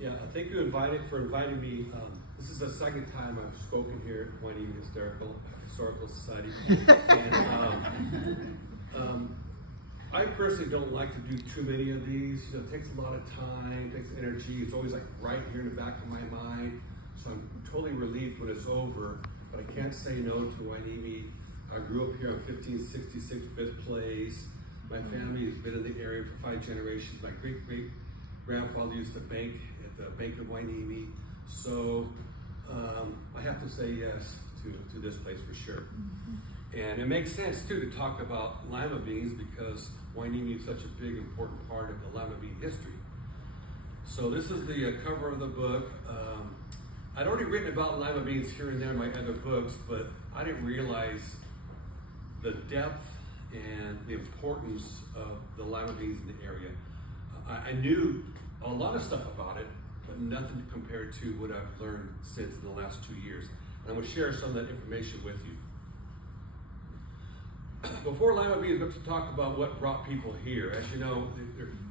Yeah, thank you for inviting me. This is the second time I've spoken here at Whiting Historical Society. And I personally don't like to do too many of these. You know, it takes a lot of time, it takes energy. It's always like right here in the back of my mind. So I'm totally relieved when it's over, but I can't say no to Hueneme. I grew up here on 1566 5th Place. My family has been in the area for 5 generations. My great-great-grandfather used to bank at the Bank of Hueneme. So I have to say yes to this place for sure. And it makes sense too to talk about lima beans because Hueneme is such a big, important part of the lima bean history. So this is the cover of the book. I'd already written about lima beans here and there in my other books, but I didn't realize the depth and the importance of the lima beans in the area. I knew a lot of stuff about it, but nothing compared to what I've learned since in the last 2 years. And I'm going to share some of that information with you. Before lima beans, let's talk about what brought people here. As you know,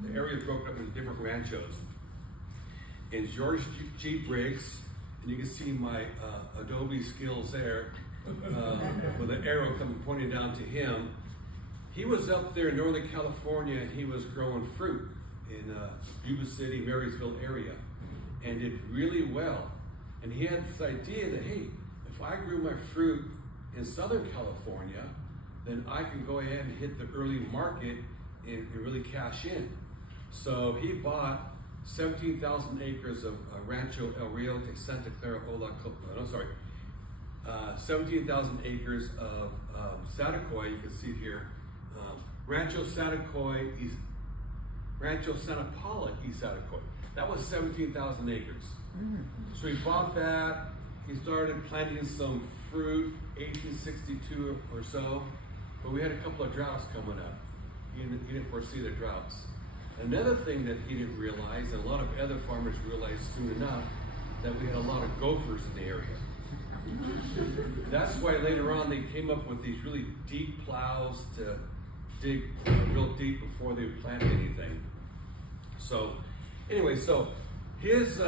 the area is broken up into different ranchos. And George G. Briggs, and you can see my Adobe skills there, with an arrow pointing down to him. He was up there in Northern California and he was growing fruit in Yuba City, Marysville area, and did really well. And he had this idea that, hey, if I grew my fruit in Southern California, then I can go ahead and hit the early market and really cash in. So he bought 17,000 acres of Rancho El Rio de Santa Clara 17,000 acres of Satacoy. You can see here, Rancho Santa Paula East Satacoy. That was 17,000 acres. So he bought that. He started planting some fruit, 1862 or so. But we had a couple of droughts coming up. He didn't foresee the droughts. Another thing that he didn't realize, and a lot of other farmers realized soon enough, that we had a lot of gophers in the area. That's why later on they came up with these really deep plows to dig real deep before they would plant anything. So anyway, so his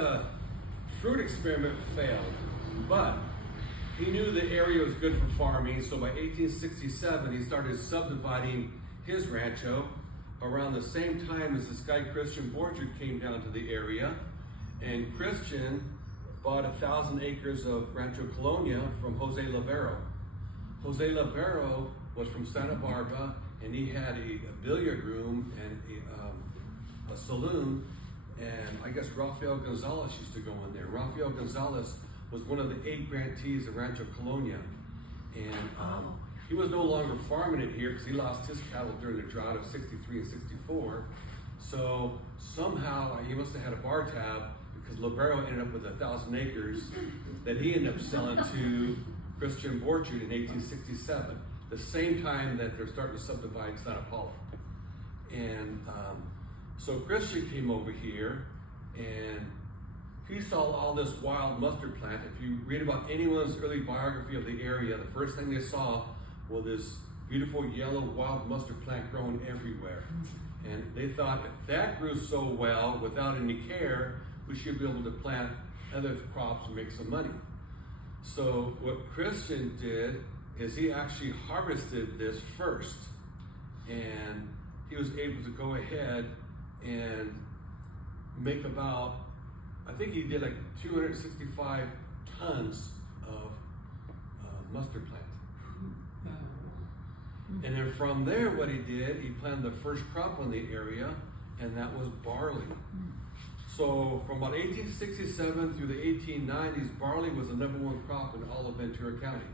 fruit experiment failed, but he knew the area was good for farming, so by 1867 he started subdividing his rancho around the same time as this guy Christian Borchard came down to the area. And Christian bought 1,000 acres of Rancho Colonia from Jose Libero. Jose Libero was from Santa Barbara, and he had a billiard room and a saloon, and I guess Rafael Gonzalez used to go in there. Rafael Gonzalez was one of the 8 grantees of Rancho Colonia, and he was no longer farming it here because he lost his cattle during the drought of 63 and 64. So somehow he must have had a bar tab because Libero ended up with 1,000 acres that he ended up selling to Christian Borchard in 1867, the same time that they're starting to subdivide Santa Paula. And so Christian came over here and he saw all this wild mustard plant. If you read about anyone's early biography of the area, the first thing they saw was this beautiful yellow wild mustard plant growing everywhere. And they thought if that grew so well without any care, we should be able to plant other crops and make some money. So what Christian did is he actually harvested this first, and he was able to go ahead and make about, I think he did like 265 tons of mustard plant. And then from there, what he did, he planted the first crop in the area, and that was barley. So from about 1867 through the 1890s, barley was the #1 crop in all of Ventura County.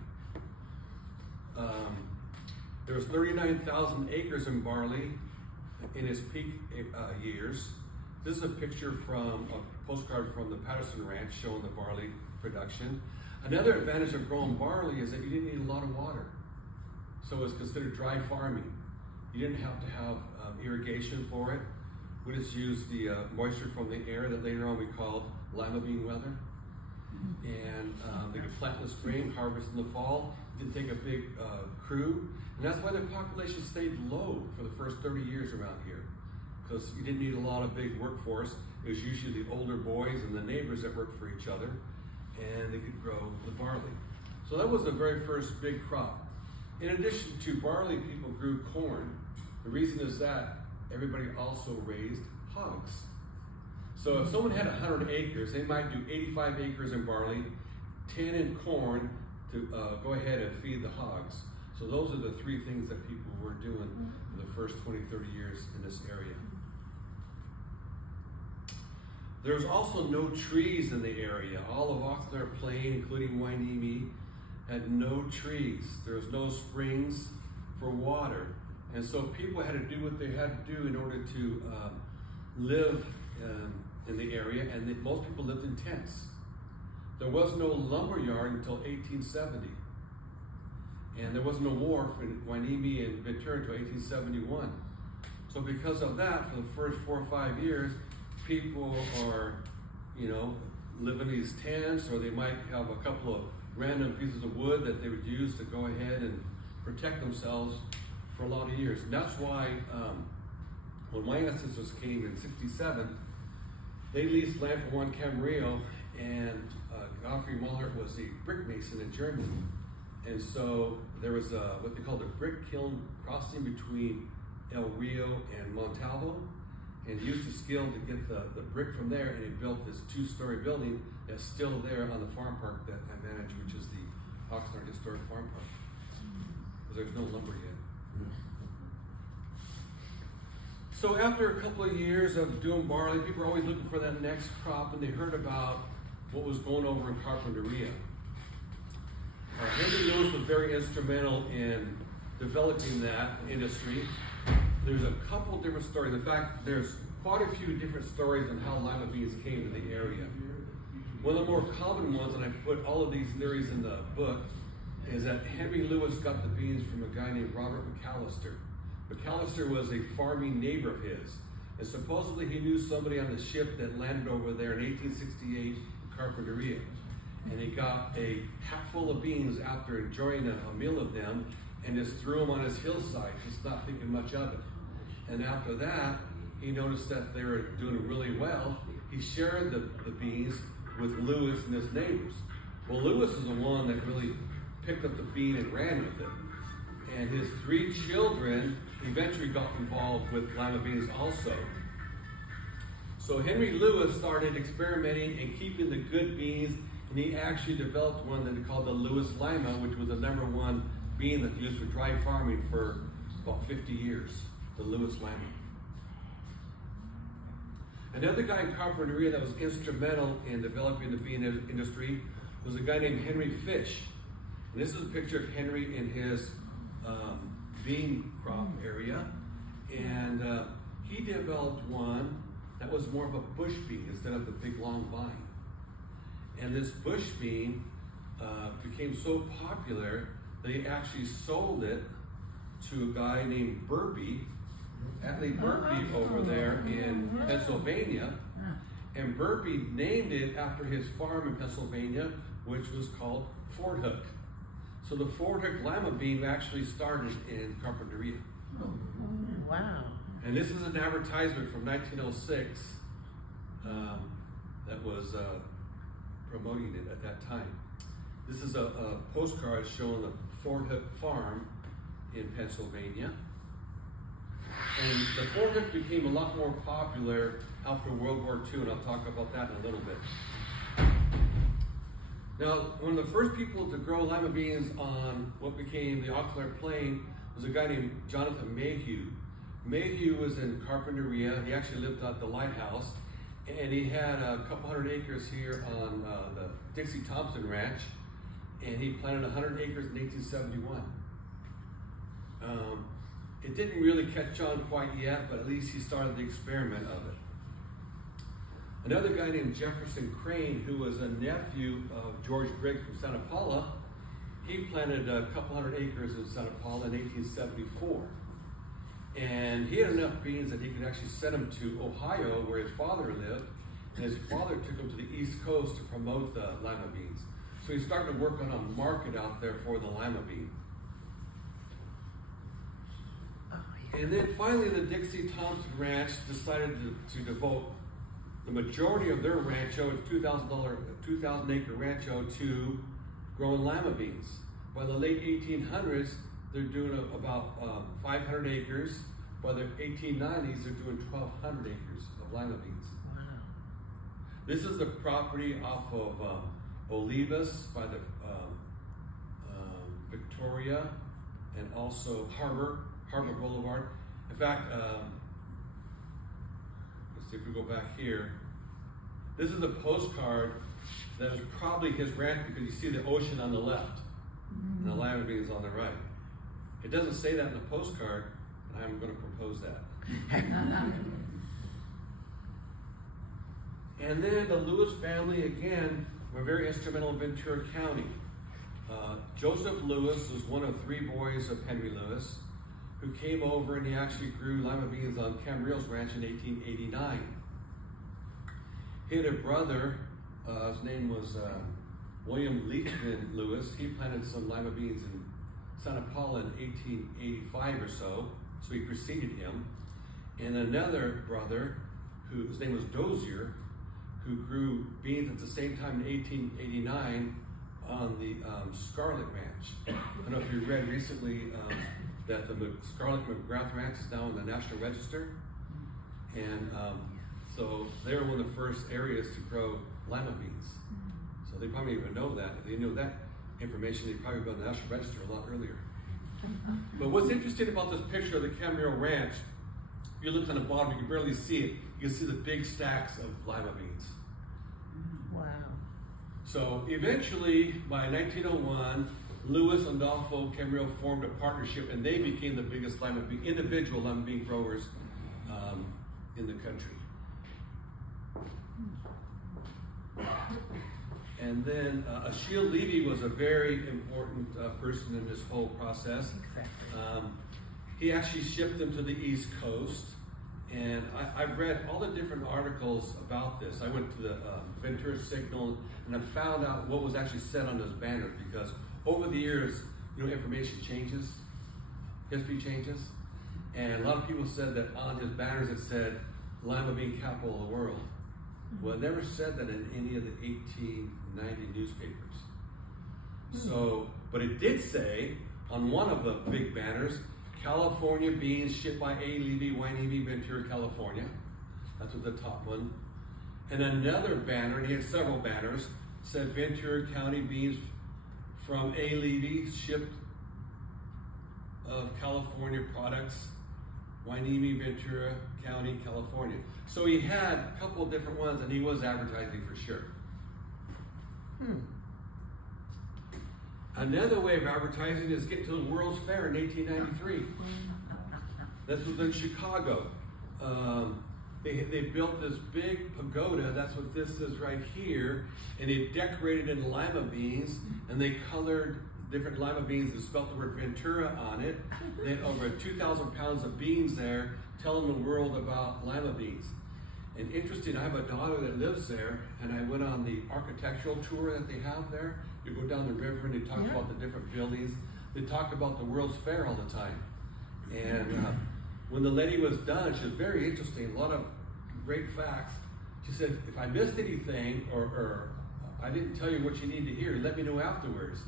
There was 39,000 acres in barley in his peak years. This is a picture from a postcard from the Patterson Ranch showing the barley production. Another advantage of growing barley is that you didn't need a lot of water. So it was considered dry farming. You didn't have to have irrigation for it. We just used the moisture from the air that later on we called lima bean weather. And they could plant in the spring, harvest in the fall. It didn't take a big crew. And that's why the population stayed low for the first 30 years around here. because you didn't need a lot of big workforce. It was usually the older boys and the neighbors that worked for each other, and they could grow the barley. So that was the very first big crop. In addition to barley, people grew corn. The reason is that everybody also raised hogs. So if someone had 100 acres, they might do 85 acres in barley, 10 in corn to go ahead and feed the hogs. So those are the three things that people were doing for the first 20, 30 years in this area. There's also no trees in the area. All of Oxnard Plain, including Wainimi, had no trees. There was no springs for water. And so people had to do what they had to do in order to live in the area, and most people lived in tents. There was no lumber yard until 1870. And there was no wharf in Wainimi and Ventura until 1871. So because of that, for the first 4 or 5 years, people are, live in these tents, or they might have a couple of random pieces of wood that they would use to go ahead and protect themselves for a lot of years. And that's why when my ancestors came in 67, they leased land for Juan Camarillo, and Godfrey Maulhardt was a brick mason in Germany. And so there was what they called a brick kiln crossing between El Rio and Montalvo, and he used his skill to get the brick from there, and he built this 2-story building that's still there on the farm park that I manage, which is the Oxnard Historic Farm Park. Because there's no lumber yet. So after a couple of years of doing barley, people were always looking for that next crop, and they heard about what was going over in Carpinteria. Henry Lewis was very instrumental in developing that industry. There's a couple different stories. In fact, there's quite a few different stories on how lima beans came to the area. One of the more common ones, and I put all of these theories in the book, is that Henry Lewis got the beans from a guy named Robert McAllister. McAllister was a farming neighbor of his, and supposedly he knew somebody on the ship that landed over there in 1868 in Carpinteria. And he got a hat full of beans after enjoying a meal of them, and just threw them on his hillside, just not thinking much of it. And after that, he noticed that they were doing really well. He shared the beans with Lewis and his neighbors. Well, Lewis is the one that really picked up the bean and ran with it. And his 3 children eventually got involved with lima beans also. So Henry Lewis started experimenting and keeping the good beans, and he actually developed one that he called the Lewis Lima, which was the #1 bean that they used for dry farming for about 50 years, the Lewis Lima. Another guy in Carpinteria that was instrumental in developing the bean industry was a guy named Henry Fish. And this is a picture of Henry in his bean crop area. And he developed one that was more of a bush bean instead of the big long vine. And this bush bean became so popular that he actually sold it to a guy named Burby, Atlee Burby over there in Pennsylvania. And Burby named it after his farm in Pennsylvania, which was called Fort Hook. So the Fort Hook lima bean actually started in Carpinteria. Wow. And this is an advertisement from 1906 that was promoting it at that time. This is a postcard showing the Fort Hook farm in Pennsylvania. And the Fort Hook became a lot more popular after World War II, and I'll talk about that in a little bit. Now, one of the first people to grow lima beans on what became the Oxnard Plain was a guy named Jonathan Mayhew. Mayhew was in Carpinteria. He actually lived at the lighthouse, and he had a couple hundred acres here on the Dixie Thompson Ranch, and he planted 100 acres in 1871. It didn't really catch on quite yet, but at least he started the experiment of it. Another guy named Jefferson Crane, who was a nephew of George Briggs from Santa Paula, he planted a couple hundred acres in Santa Paula in 1874. And he had enough beans that he could actually send them to Ohio, where his father lived, and his father took them to the East Coast to promote the lima beans. So he started to work on a market out there for the lima bean. And then finally, the Dixie Thompson Ranch decided to devote the majority of their rancho, a 2,000 acre rancho, to growing lima beans. By the late 1800s, they're doing about 500 acres. By the 1890s, they're doing 1,200 acres of lima beans. Wow. This is the property off of Olivas by the Victoria and also Harbor Boulevard. In fact, let's see if we go back here. This is a postcard that is probably his ranch because you see the ocean on the left and the lima beans on the right. It doesn't say that in the postcard, and I'm going to propose that. And then the Lewis family, again, were very instrumental in Ventura County. Joseph Lewis was one of 3 boys of Henry Lewis, who came over and he actually grew lima beans on Camarillo's ranch in 1889. He had a brother, his name was William Leachman Lewis. He planted some lima beans in Santa Paula in 1885 or so he preceded him. And another brother, whose name was Dozier, who grew beans at the same time in 1889 on the Scarlet Ranch. I don't know if you read recently that the Scarlet McGrath Ranch is now in the National Register. And so they were one of the first areas to grow lima beans. So they probably even know that. If they knew that information, they'd probably go to the National Register a lot earlier. But what's interesting about this picture of the Camarillo Ranch, if you look on the bottom, you can barely see it. You can see the big stacks of lima beans. Wow. So eventually, by 1901, Lewis and Adolfo Camarillo formed a partnership, and they became the biggest individual lima bean growers in the country. And then Achille Levy was a very important person in this whole process. Exactly. He actually shipped them to the East Coast. And I've read all the different articles about this. I went to the Ventura Signal and I found out what was actually said on those banners, because over the years, information changes, history changes. And a lot of people said that on his banners it said, lima bean capital of the world. Well, it never said that in any of the 1890 newspapers. So, but it did say on one of the big banners, California beans shipped by A. Levy, Wine Ventura, California. That's what the top one. And another banner, and he had several banners, said Ventura County beans from A. Levy, shipped of California products, Wine Ventura County, California. So he had a couple of different ones, and he was advertising for sure. Another way of advertising is get to the World's Fair in 1893. This was in Chicago. They built this big pagoda, that's what this is right here, and they decorated in lima beans, and they colored different lima beans and spelled the word Ventura on it. They had over 2,000 pounds of beans there, telling the world about lima beans. And interesting, I have a daughter that lives there, and I went on the architectural tour that they have there. You go down the river and they talk about the different buildings. They talk about the World's Fair all the time. And when the lady was done, she was very interesting, a lot of great facts. She said, if I missed anything or I didn't tell you what you need to hear, let me know afterwards.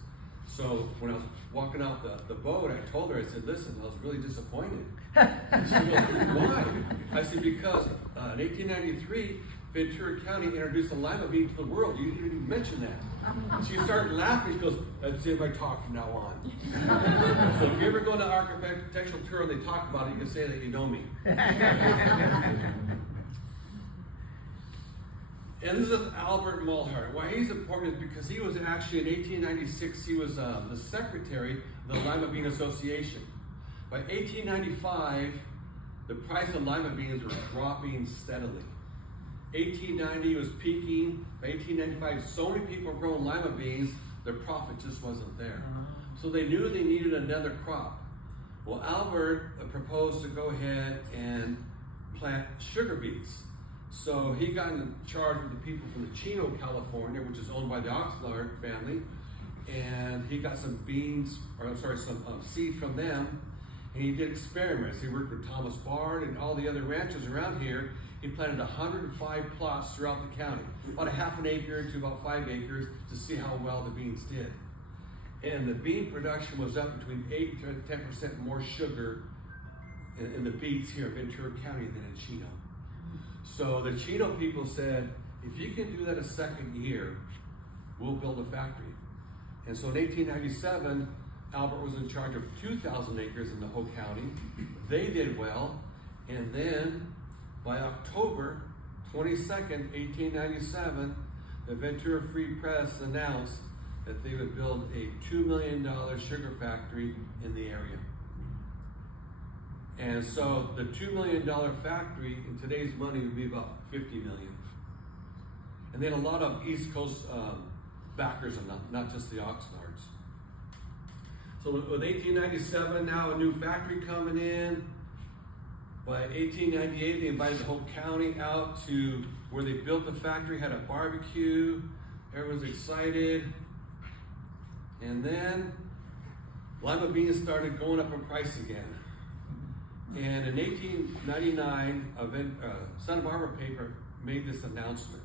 So when I was walking out the boat, I told her, I said, listen, I was really disappointed. And she goes, why? I said, because in 1893, Ventura County introduced the lima bean to the world. You didn't even mention that. And she started laughing. She goes, that's it, my talk from now on. So if you ever go on an architectural tour and they talk about it, you can say that you know me. And this is Albert Maulhardt. Why he's important is because he was actually in 1896, he was the secretary of the Lima Bean Association. By 1895, the price of lima beans was dropping steadily. 1890 was peaking. By 1895, so many people were growing lima beans, their profit just wasn't there. So they knew they needed another crop. Well, Albert proposed to go ahead and plant sugar beets. So he got in charge with the people from the Chino, California, which is owned by the Oxnard family, and he got some seeds from them, And he did experiments. He worked with Thomas Bard and all the other ranches around here. He planted 105 plots throughout the county, about a half an acre to about 5 acres, to see how well the beans did. And the bean production was up between 8 to 10% more sugar in the beets here in Ventura County than in Chino. So the Chino people said, if you can do that a second year, we'll build a factory. And so in 1897, Albert was in charge of 2,000 acres in the whole county. They did well, and then by October 22nd, 1897, the Ventura Free Press announced that they would build a $2 million sugar factory in the area. And so the $2 million factory in today's money would be about $50 million. And then a lot of East Coast backers, and not just the Oxnards. So with 1897, now a new factory coming in. By 1898, they invited the whole county out to where they built the factory, had a barbecue, everyone's excited. And then lima beans started going up in price again. And in 1899, a Santa Barbara paper made this announcement.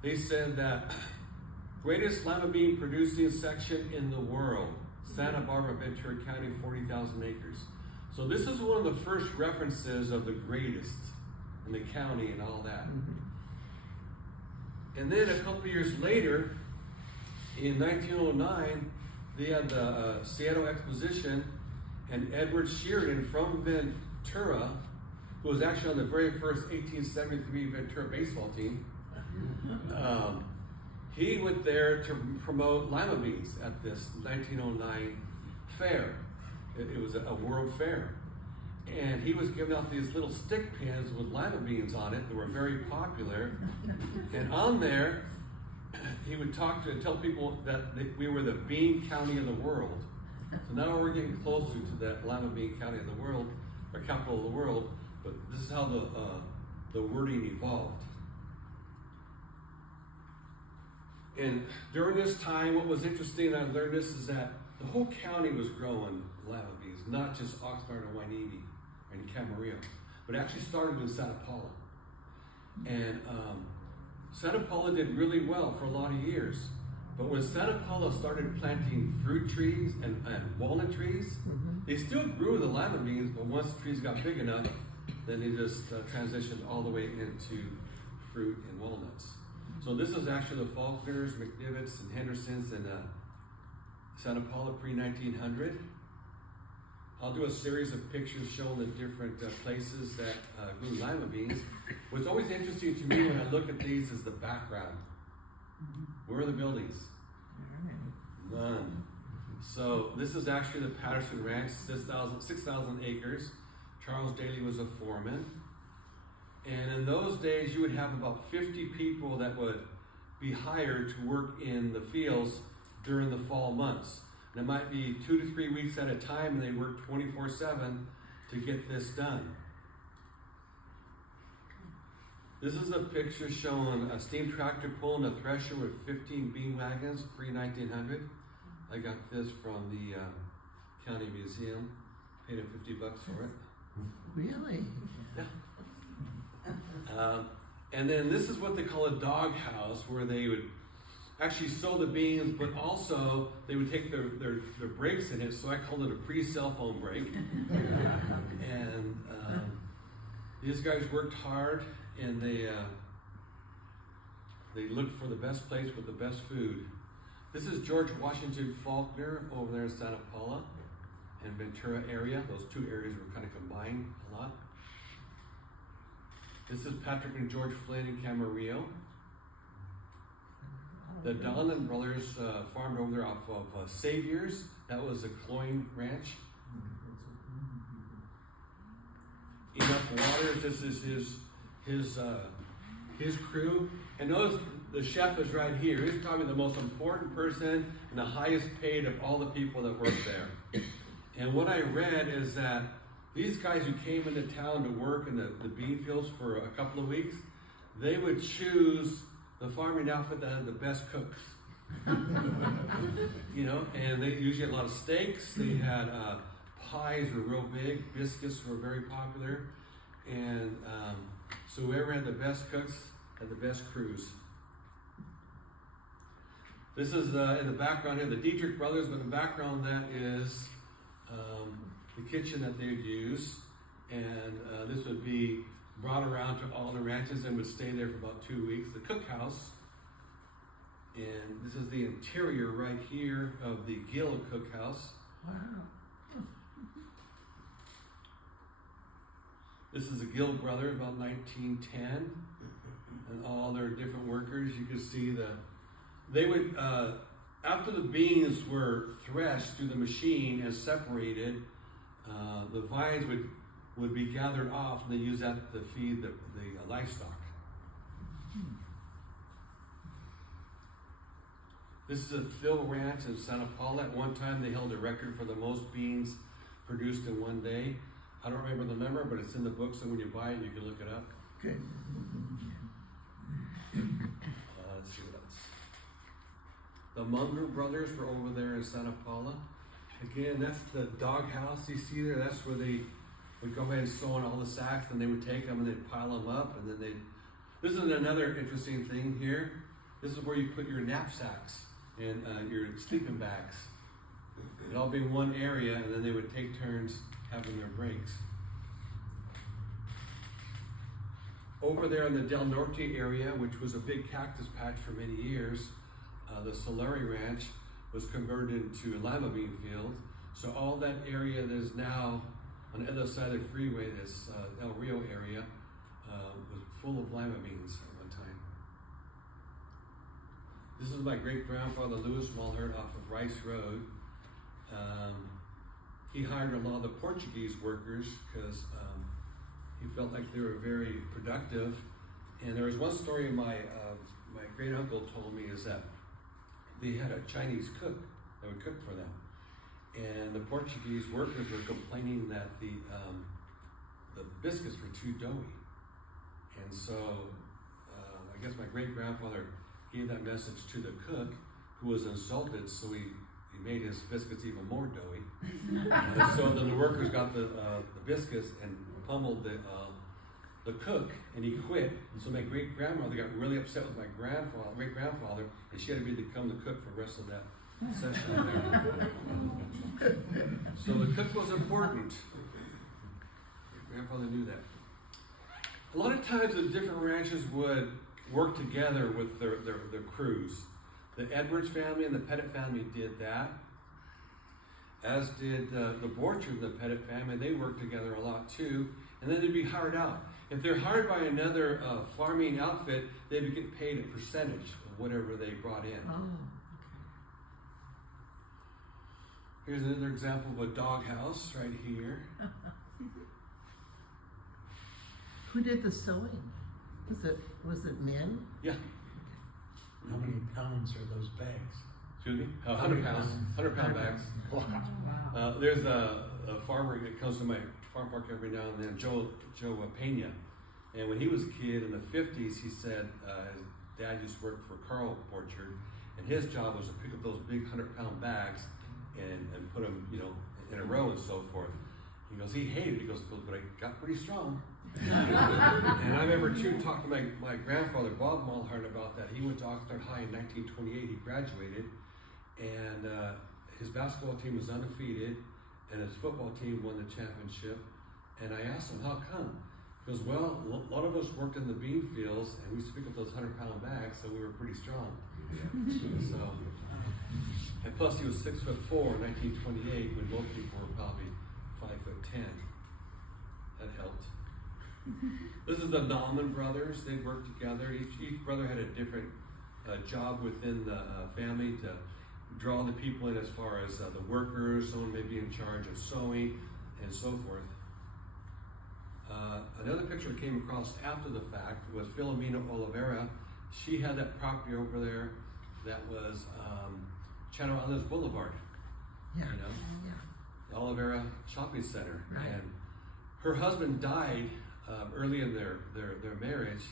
They said that greatest lima bean producing section in the world, Santa Barbara, Ventura County, 40,000 acres. So this is one of the first references of the greatest in the county and all that. And then a couple of years later, in 1909, they had the Seattle Exposition, and Edward Sheridan from Ventura, who was actually on the very first 1873 Ventura baseball team, he went there to promote lima beans at this 1909 fair. It was a world fair. And he was giving out these little stick pins with lima beans on it that were very popular. And on there, he would tell people that we were the bean county of the world. So now we're getting closer to that lima bean county of the world, or capital of the world, but this is how the wording evolved. And during this time, what was interesting, I learned this, is that the whole county was growing lima beans, not just Oxnard and Hueneme and Camarillo, but it actually started in Santa Paula. And Santa Paula did really well for a lot of years. But when Santa Paula started planting fruit trees and walnut trees, they still grew the lima beans, but once the trees got big enough, then they just transitioned all the way into fruit and walnuts. So this is actually the Faulkners, McNivets, and Hendersons in Santa Paula pre-1900. I'll do a series of pictures showing the different places that grew lima beans. What's always interesting to me when I look at these is the background. Where are the buildings? None. So this is actually the Patterson Ranch, 6,000 acres. Charles Daly was a foreman. And in those days, you would have about 50 people that would be hired to work in the fields during the fall months. And it might be 2 to 3 weeks at a time, and they work 24/7 to get this done. This is a picture showing a steam tractor pulling a thresher with 15 bean wagons pre-1900. I got this from the county museum. Paid him $50 for it. Really? Yeah. And then this is what they call a dog house, where they would actually sow the beans, but also they would take their breaks in it. So I called it a pre-cell phone break. And these guys worked hard, and they looked for the best place with the best food. This is George Washington Faulkner over there in Santa Paula and Ventura area. Those two areas were kind of combined a lot. This is Patrick and George Flynn in Camarillo. The Donlan brothers farmed over there off of Saviors. That was a Cloyne ranch. Enough Waters, this is his crew. And notice the chef is right here. He's probably the most important person and the highest paid of all the people that work there. And what I read is that these guys who came into town to work in the bean fields for a couple of weeks, they would choose the farming outfit that had the best cooks. You know, and they usually had a lot of steaks. They had pies were real big, biscuits were very popular, and so whoever had the best cooks had the best crews. This is in the background here, the Dietrich brothers, but in the background that is the kitchen that they would use, and this would be brought around to all the ranches and would stay there for about 2 weeks. The cookhouse, and this is the interior right here of the Gill cookhouse. Wow. This is the Gill brothers, about 1910, and all their different workers. You can see they would, after the beans were threshed through the machine and separated, the vines would be gathered off, and they use that to feed the livestock. This is a Phil Ranch in Santa Paula. At one time, they held a record for the most beans produced in one day. I don't remember the number, but it's in the book, so when you buy it, you can look it up. Good. Let's see what else. The Munger brothers were over there in Santa Paula. Again, that's the dog house you see there. That's where they would go ahead and sew in all the sacks, and they would take them and they'd pile them up, and then this is another interesting thing here. This is where you put your knapsacks and your sleeping bags. It'd all be in one area, and then they would take turns having their breaks. Over there in the Del Norte area, which was a big cactus patch for many years, the Solari Ranch was converted into a lima bean field. So all that area that is now on the other side of the freeway, this El Rio area, was full of lima beans at one time. This is my great-grandfather, Louis Maulhardt, off of Rice Road. He hired a lot of the Portuguese workers because he felt like they were very productive. And there was one story my great-uncle told me is that they had a Chinese cook that would cook for them. And the Portuguese workers were complaining that the biscuits were too doughy. And so I guess my great-grandfather gave that message to the cook, who was insulted, so he made his biscuits even more doughy. And so then the workers got the biscuits and pummeled the cook, and he quit. And so my great-grandmother got really upset with my great-grandfather, and she had to become the cook for the rest of that session there. So the cook was important. Grandfather knew that. A lot of times the different ranches would work together with their crews. The Edwards family and the Pettit family did that, as did the Borchard and the Pettit family. They worked together a lot too, and then they'd be hired out. If they're hired by another farming outfit, they would get paid a percentage of whatever they brought in. Oh, okay. Here's another example of a doghouse right here. Who did the sewing? Was it men? Yeah. How many pounds are those bags? Excuse me? 100 pounds. 100-pound bags. Wow. There's a farmer that comes to my farm park every now and then, Joe Pena. And when he was a kid in the 50s, he said his dad used to work for Carl Borchard, and his job was to pick up those big 100-pound bags and put them, in a row and so forth. He goes, he hated it. He goes, but I got pretty strong. And I remember too talking to my grandfather, Bob Maulhardt, about that. He went to Oxnard High in 1928. He graduated, and his basketball team was undefeated, and his football team won the championship. And I asked him, how come? He goes, well, a lot of us worked in the bean fields, and we used to pick up those 100-pound bags, so we were pretty strong. So, and plus he was 6'4" in 1928, when most people were probably 5'10". That helped. This is the Nauman brothers. They worked together. Each brother had a different job within the family to draw the people in, as far as the workers. Someone may be in charge of sewing and so forth. Another picture that came across after the fact was Filomena Oliveira. She had that property over there that was Channel Islands Boulevard. Yeah. The Oliveira Shopping Center. Right. And her husband died early in their marriage.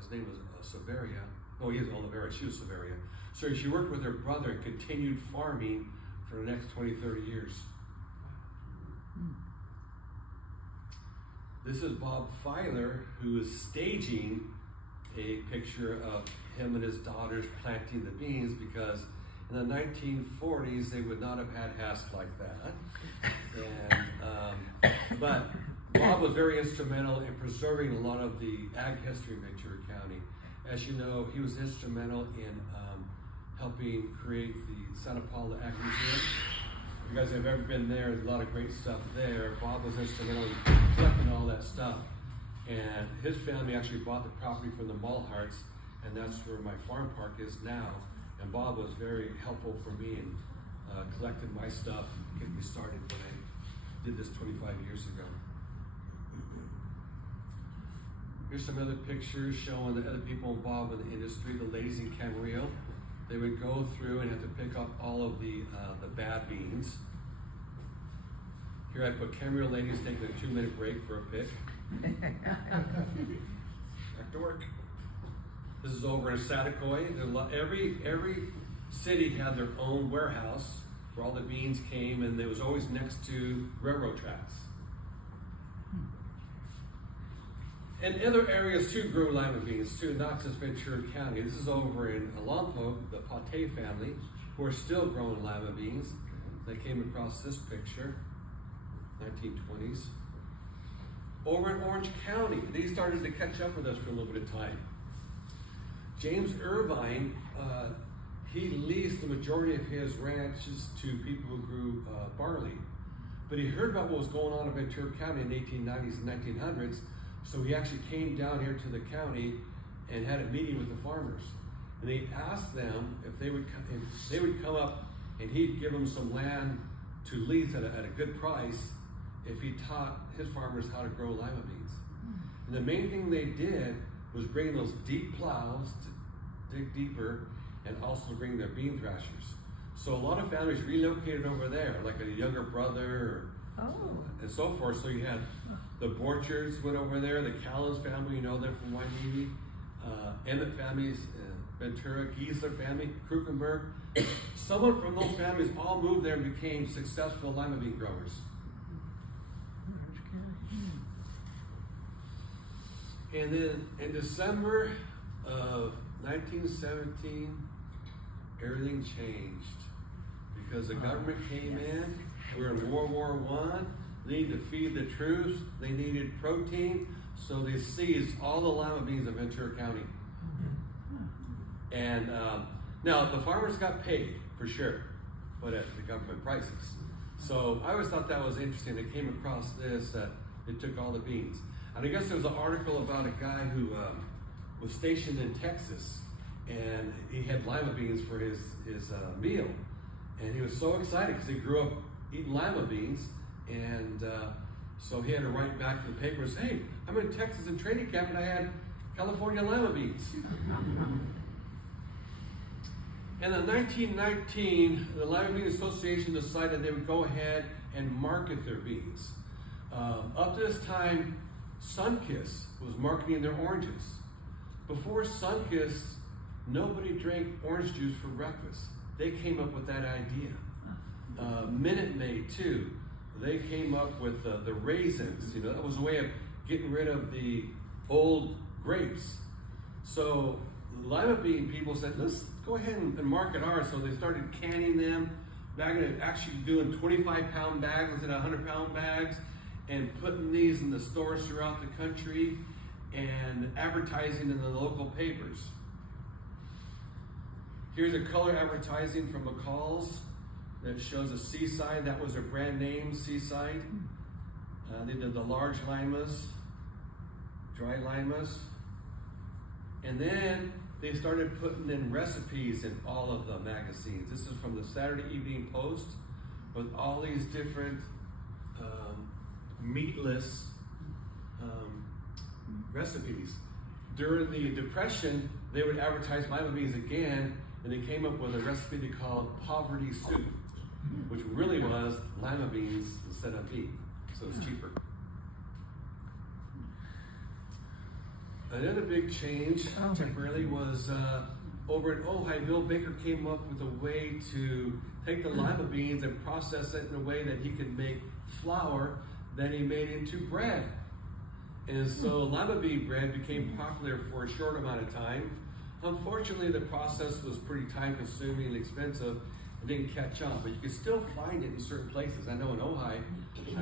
His name was Severia. Oh, he is Oliveira. She was Severia. So she worked with her brother and continued farming for the next 20, 30 years. This is Bob Filer, who is staging a picture of him and his daughters planting the beans, because in the 1940s they would not have had hats like that. And but Bob was very instrumental in preserving a lot of the ag history of Ventura County. As you know, he was instrumental in helping create the Santa Paula Ag Museum. If you guys have ever been there, there's a lot of great stuff there. Bob was instrumental in collecting all that stuff. And his family actually bought the property from the Maulhardts, and that's where my farm park is now. And Bob was very helpful for me in collecting my stuff and getting me started when I did this 25 years ago. Here's some other pictures showing the other people involved in the industry, the ladies in Camarillo. They would go through and have to pick up all of the bad beans. Here I put Camarillo ladies taking a 2-minute break for a pick. Back to work. This is over in Saticoy. Every city had their own warehouse where all the beans came, and it was always next to railroad tracks. And other areas too grew lima beans too, not just Ventura County. This is over in Lompoc, the Pate family, who are still growing lima beans. They came across this picture, 1920s. Over in Orange County, they started to catch up with us for a little bit of time. James Irvine, he leased the majority of his ranches to people who grew barley. But he heard about what was going on in Ventura County in the 1890s and 1900s, so he actually came down here to the county and had a meeting with the farmers. And he asked them if they would come up and he'd give them some land to lease at a good price if he taught his farmers how to grow lima beans. And the main thing they did was bring those deep plows to dig deeper, and also bring their bean thrashers. So a lot of families relocated over there, like a younger brother and so forth. So you had the Borchards went over there, the Callens family, you know, they're from Waimea, Emmett families, Ventura, Giesler family, Krukenberg. Someone from those families all moved there and became successful lima bean growers. And then in December of 1917, everything changed because the government came in. We were in World War I. They needed to feed the troops. They needed protein, so they seized all the lima beans in Ventura County. And now the farmers got paid for sure, but at the government prices. So I always thought that was interesting. They came across this, that they took all the beans. And I guess there was an article about a guy who was stationed in Texas, and he had lima beans for his meal. And he was so excited because he grew up eating lima beans. And so he had to write back to the paper and say, hey, I'm in Texas in training camp and I had California lima beans. And in 1919, the Lima Bean Association decided they would go ahead and market their beans. Up to this time, Sunkist was marketing their oranges. Before Sunkist, nobody drank orange juice for breakfast. They came up with that idea. Minute Maid too. They came up with the raisins. You know, that was a way of getting rid of the old grapes. So lima bean people said, let's go ahead and market ours. So they started canning them, actually doing 25-pound bags instead of 100-pound bags, and putting these in the stores throughout the country and advertising in the local papers. Here's a color advertising from McCall's that shows a Seaside. That was their brand name, Seaside. They did the large limas, dry limas. And then they started putting in recipes in all of the magazines. This is from the Saturday Evening Post with all these different meatless recipes. During the Depression, they would advertise lima beans again, and they came up with a recipe they called poverty soup, which really was lima beans instead of beef, so it's cheaper. Another big change temporarily was over in Ojai, Bill Baker came up with a way to take the lima beans and process it in a way that he could make flour that he made into bread. And so lima bean bread became popular for a short amount of time. Unfortunately, the process was pretty time consuming and expensive. It didn't catch on, but you can still find it in certain places. I know in Ojai,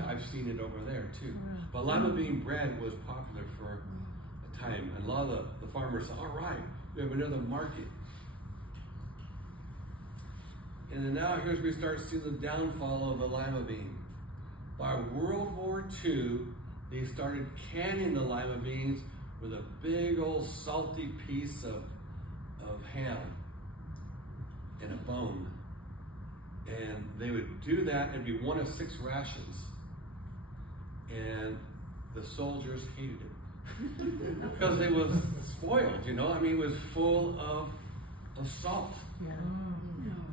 I've seen it over there too. But lima bean bread was popular for a time. And a lot of the farmers said, all right, we have another market. And then now here's where we start seeing the downfall of the lima bean. By World War II, they started canning the lima beans with a big old salty piece of ham and a bone. And they would do that, it'd be 1 of 6 rations. And the soldiers hated it. Because it was spoiled, you know? I mean, it was full of salt. Yeah.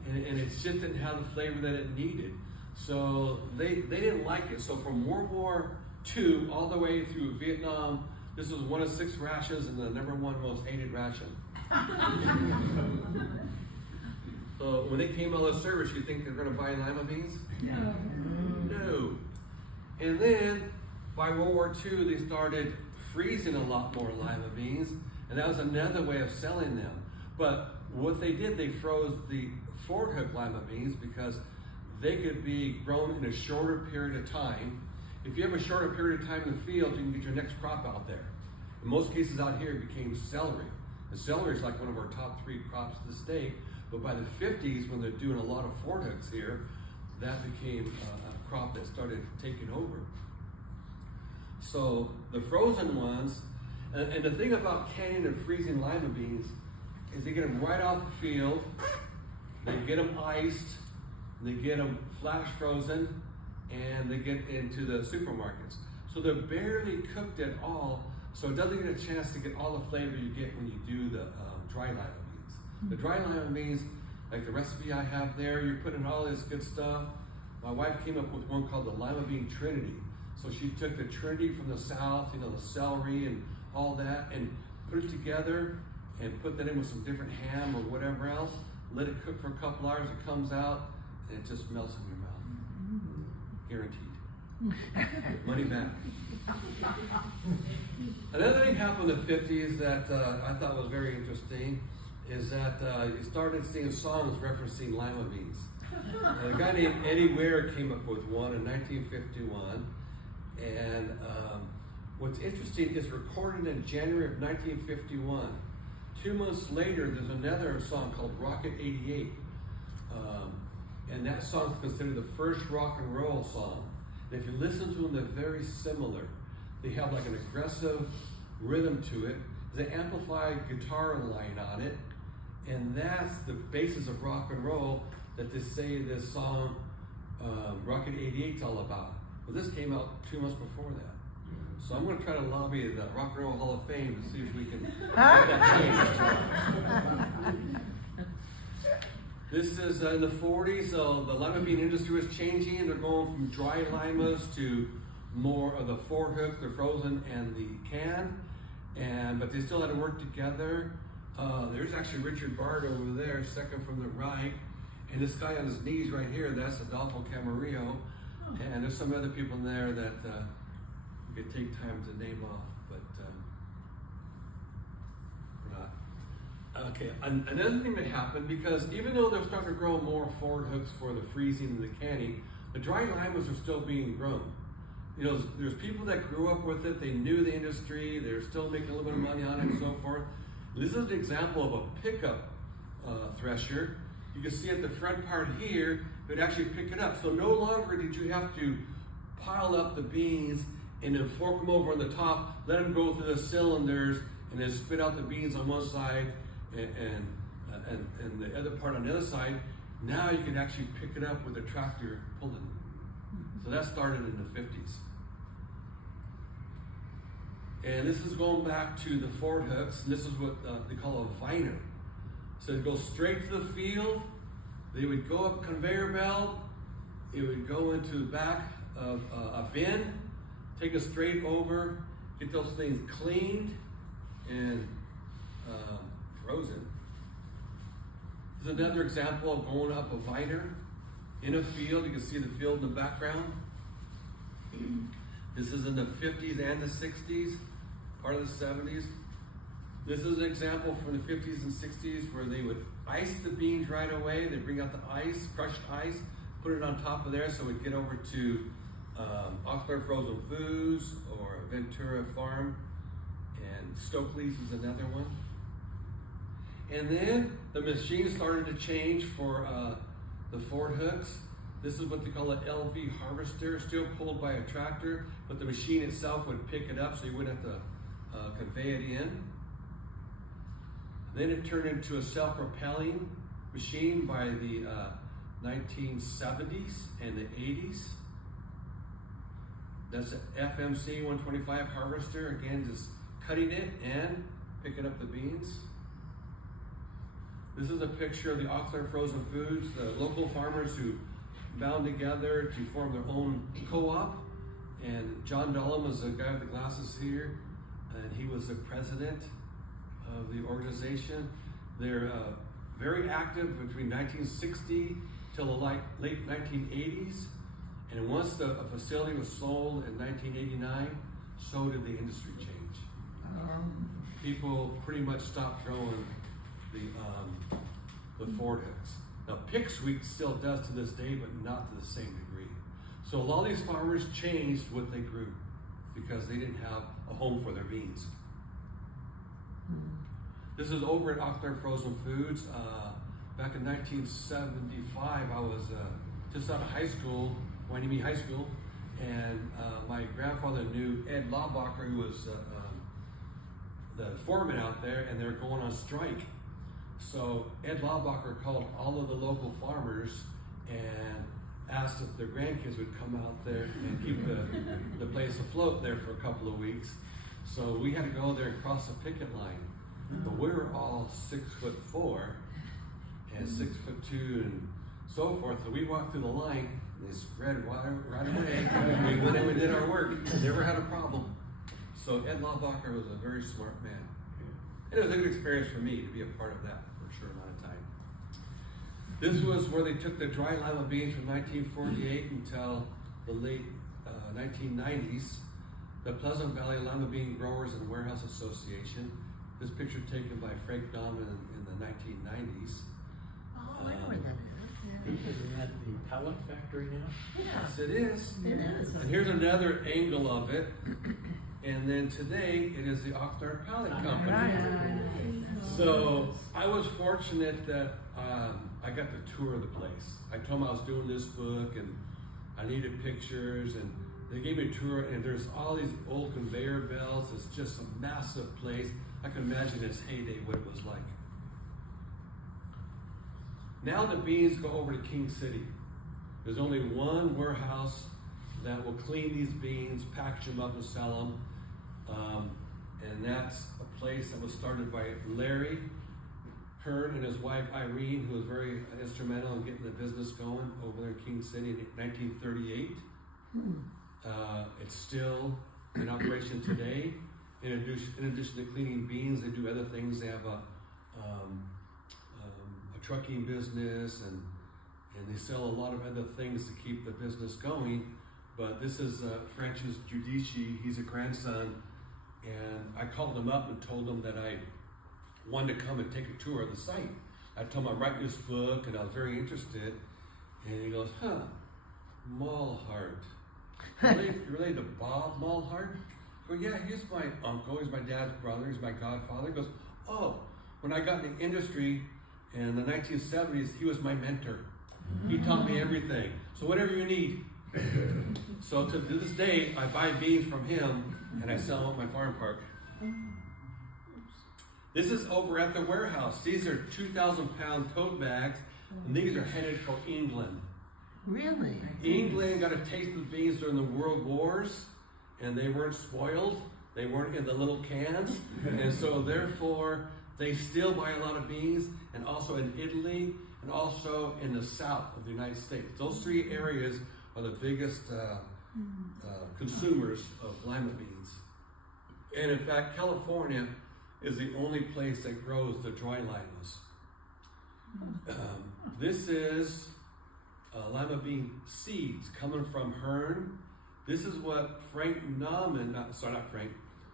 And it just didn't have the flavor that it needed. So they didn't like it. So from World War II all the way through Vietnam, this was 1 of 6 rations and the #1 most hated ration. So when they came out of service, you think they're going to buy lima beans? No. No. And then by World War II, they started freezing a lot more lima beans, and that was another way of selling them. But what they did, they froze the Ford Hook lima beans because they could be grown in a shorter period of time. If you have a shorter period of time in the field, you can get your next crop out there. In most cases out here, it became celery. And celery is like one of our top 3 crops of the state. But by the 50s, when they're doing a lot of Ford Hooks here, that became a crop that started taking over. So the frozen ones, and the thing about canning and freezing lima beans is they get them right off the field, they get them iced, they get them flash frozen, and they get into the supermarkets. So they're barely cooked at all, so it doesn't get a chance to get all the flavor you get when you do the dry lima beans. The dry lima beans, like the recipe I have there, you're putting all this good stuff. My wife came up with one called the lima bean trinity. So she took the trinity from the south, you know, the celery and all that, and put it together and put that in with some different ham or whatever else. Let it cook for a couple hours. It comes out and it just melts in your mouth. Guaranteed. Money back. Another thing happened in the 50s that I thought was very interesting is that you started seeing songs referencing lima beans. A guy named Eddie Ware came up with one in 1951. And what's interesting is recorded in January of 1951. 2 months later, there's another song called Rocket 88. And that song is considered the first rock and roll song. And if you listen to them, they're very similar. They have like an aggressive rhythm to it. There's an amplified guitar line on it. And that's the basis of rock and roll that they say this song, Rocket 88, is all about. Well, this came out 2 months before that. So I'm going to try to lobby the Rock and Roll Hall of Fame to see if we can get that changed. This is in the 40s, so the lima bean industry was changing. They're going from dry limas to more of the Ford Hook, the frozen and the can. But they still had to work together. There's actually Richard Bard over there, second from the right. And this guy on his knees right here, that's Adolfo Camarillo. And there's some other people in there that we could take time to name off, but we're not. Okay, another thing that happened, because even though they're starting to grow more Ford Hooks for the freezing and the canning, the dry limas are still being grown. You know, there's people that grew up with it, they knew the industry, they're still making a little bit of money on it and so forth. This is an example of a pickup thresher. You can see at the front part here, it would actually pick it up. So no longer did you have to pile up the beans and then fork them over on the top, let them go through the cylinders, and then spit out the beans on one side and the other part on the other side. Now you can actually pick it up with a tractor pulling. So that started in the 50s. And this is going back to the Ford Hooks, and this is what they call a viner. So it goes straight to the field. They would go up a conveyor belt. It would go into the back of a bin, take it straight over, get those things cleaned and frozen. another example of going up a viner in a field. You can see the field in the background. This is in the 50s and the 60s, part of the 70s. This is an example from the 50s and 60s where they would ice the beans right away. They bring out the ice, crushed ice, put it on top of there so we'd get over to Oxnard Frozen Foods or Ventura Farm, and Stokely's is another one. And then the machine started to change for the Ford hooks. This is what they call an LV harvester, still pulled by a tractor, but the machine itself would pick it up so you wouldn't have to convey it in. Then it turned into a self-propelling machine by the 1970s and the 80s. That's an FMC 125 harvester, again just cutting it and picking up the beans. This is a picture of the Oxnard Frozen Foods, the local farmers who bound together to form their own co-op. And John Dollum is the guy with the glasses here, and he was the president of the organization. They're very active between 1960 till the late 1980s. And once the facility was sold in 1989, so did the industry change. People pretty much stopped growing the Ford hooks. Now, Picksweek still does to this day, but not to the same degree. So a lot of these farmers changed what they grew because they didn't have a home for their beans. This is over at Oxnard Frozen Foods. Back in 1975, I was just out of high school, Wyoming High School, and my grandfather knew Ed Laubacher, who was the foreman out there, and they were going on strike. So Ed Laubacher called all of the local farmers and asked if their grandkids would come out there and keep the place afloat there for a couple of weeks. So we had to go there and cross the picket line. But we were all 6'4" and 6'2" and so forth. So we walked through the line, and they spread right away. We went in, we did our work, never had a problem. So Ed Laubacher was a very smart man. And it was a good experience for me to be a part of that for a short amount of time. This was where they took the dry lima beans from 1948 until the late 1990s. The Pleasant Valley Lima Bean Growers and Warehouse Association. This picture taken by Frank Nauman in the 1990s. Oh, I know where that is. Isn't that the pellet factory now? Yeah. Yes, it is. It is. And here's another angle of it. And then today, it is the Oxnard Pallet Company. Right. So I was fortunate that I got to tour the place. I told them I was doing this book and I needed pictures, and they gave me a tour, and there's all these old conveyor belts. It's just a massive place. I can imagine its heyday, what it was like. Now the beans go over to King City. There's only one warehouse that will clean these beans, package them up and sell them. And that's a place that was started by Larry Hearn and his wife Irene, who was very instrumental in getting the business going over there in King City in 1938. It's still in operation today. In addition to cleaning beans, they do other things. They have a trucking business, and they sell a lot of other things to keep the business going. But this is Francis Giudici. He's a grandson, and I called him up and told him that I wanted to come and take a tour of the site. I told him I'm writing this book, and I was very interested. And he goes, Maulhardt. You related to Bob Maulhardt? I go, yeah, he's my uncle, he's my dad's brother, he's my godfather. He goes, oh, when I got in the industry in the 1970s, he was my mentor. He taught me everything. So whatever you need. So to this day, I buy beans from him and I sell them at my farm park. This is over at the warehouse. These are 2,000-pound tote bags, and these are headed for England. Really? England got a taste of beans during the World Wars, and they weren't spoiled. They weren't in the little cans, and so therefore they still buy a lot of beans, and also in Italy, and also in the south of the United States. Those three areas are the biggest consumers of lima beans. And in fact, California is the only place that grows the dry limas. This is lima bean seeds coming from Hearn. This is what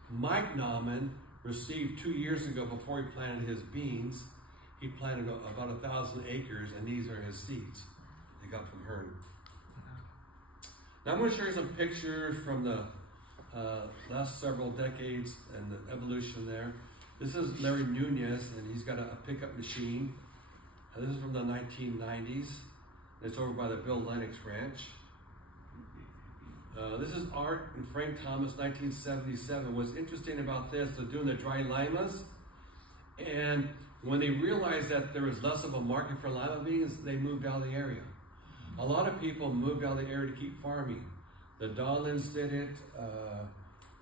Mike Nauman received 2 years ago before he planted his beans. He planted about 1,000 acres, and these are his seeds they got from Hearn. Now I'm going to show you some pictures from the last several decades and the evolution there. This is Larry Nunez, and he's got a pickup machine. This is from the 1990s. It's over by the Bill Lennox Ranch. This is Art and Frank Thomas, 1977. What's interesting about this, they're doing the dry limas, and when they realized that there was less of a market for lima beans, they moved out of the area. A lot of people moved out of the area to keep farming. The Dollins did it,